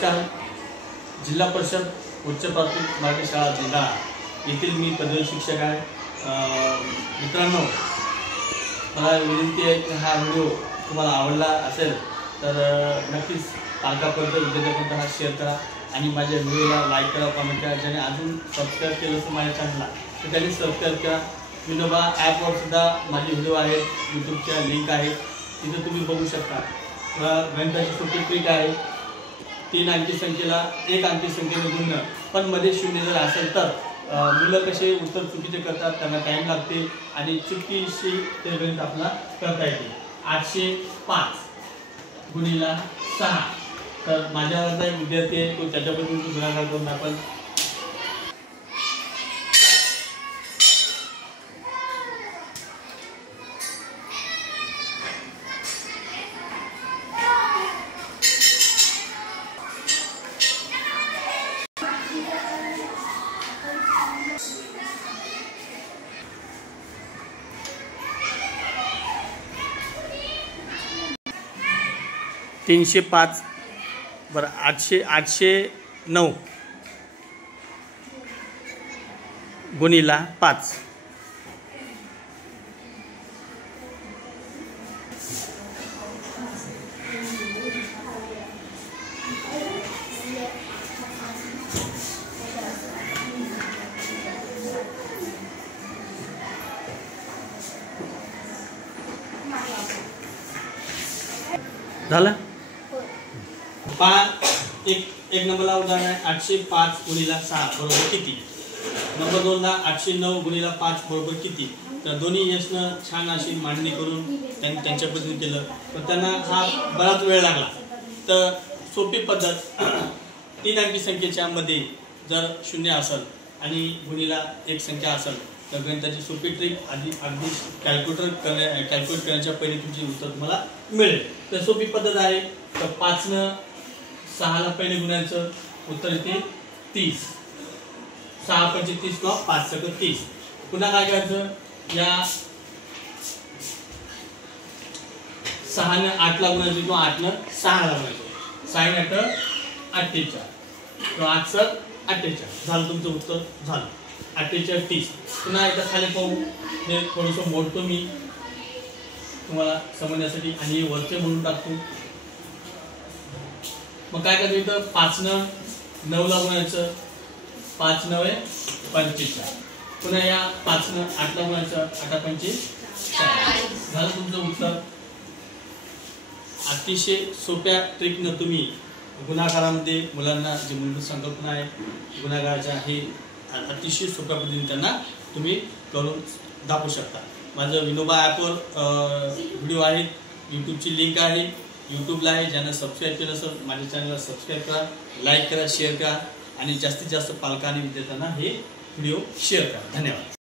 नमस्कार. जिल्हा परिषद उच्च प्राथमिक मराठी शाळा जिल्हा येथील मी पदवी शिक्षक आहे. मित्रांनो, मला विनंती आहे की हा व्हिडिओ तुम्हाला आवडला असेल तर नक्कीच पालकापर्यंत विद्यार्थ्यापर्यंत हा शेअर करा आणि माझ्या व्हिडिओला लाईक करा, कमेंट करा. ज्याने अजून सबस्क्राईब केलं असेल माझ्या चॅनलला तर त्यांनी सबस्क्राईब करा. विनोबा ॲपवर सुद्धा माझे व्हिडिओ आहेत, यूट्यूबच्या लिंक आहेत, तिथं तुम्ही बघू शकता. गणिताची सोपी ट्रिक आहे. 3 अंकी संख्येला 1 अंकी संख्येने गुणणं, पण मध्ये शून्य जर असेल तर मुलं कसे उत्तर चुकीचे करतात, त्यांना टाईम लागते आणि चुकीशी ते गणित आपला करता येते. 805 गुणिला 6. तर माझ्यावरचा एक विद्यार्थी आहे, तो त्याच्याबद्दल गुणाकार करून आपण 305 बरं 809 गुणिला 5. झालं? एक नंबरला उदाहरण आहे. 805 गुणिला 6 बरोबर किती. नंबर 2 ला 809 गुणिला 5 बरोबर किती. तर दोन्ही यशनं छान अशी मांडणी करून त्यांनी त्यांच्या पद्धतीने केलं, पण त्यांना हा बराच वेळ लागला. तर सोपी पद्धत, 3 अंकी संख्येच्या मध्ये जर शून्य असेल आणि गुणिला एक संख्या असेल तर गणिताची सोपी ट्रिक अगदी कॅल्क्युलेट करण्याच्या पहिले तुमचे उत्तर तुम्हाला मिळेल. तर सोपी पद्धत आहे. तर 5नं 6ला पहिले गुणायचं, उत्तर येते 30. 6 पंचे 30 ला 5 × 30. पुन्हा काय करायचं, या 6नं 8ला गुणायचं किंवा 8नं 6ला गुणायचं. 6 × 8 = 48 किंवा 8 × 48 झालं तुमचं उत्तर. झालं 48 30. पुन्हा एकदा खाली पाहू. हे थोडंसं मोडतो मी तुम्हाला समजण्यासाठी आणि वरचे म्हणून टाकतो. मग काय करायचं, इथं 5नं 9ला गुणायचं, 5 × 9 = 45. पुन्हा या 5नं 8ला गुणायचं, 8 × 5 = 40. झालं तुमचं उत्तर. अतिशय सोप्या ट्रिकनं तुम्ही गुणाकारामध्ये मुलांना जी मूलभूत संकल्पना आहे गुणाकाराच्या हे अतिशय सोप्या पद्धतीने त्यांना तुम्ही करून दाखवू शकता. माझं विनोबा ॲपवर व्हिडिओ आहेत, यूट्यूबची लिंक आहे, यूट्यूबला आहे. ज्यांना सबस्क्राईब केलं असेल माझ्या चॅनलला सबस्क्राईब करा, लाईक करा, शेअर करा आणि जास्तीत जास्त पालकांनी विद्यार्थ्यांना हे व्हिडिओ शेअर करा. धन्यवाद.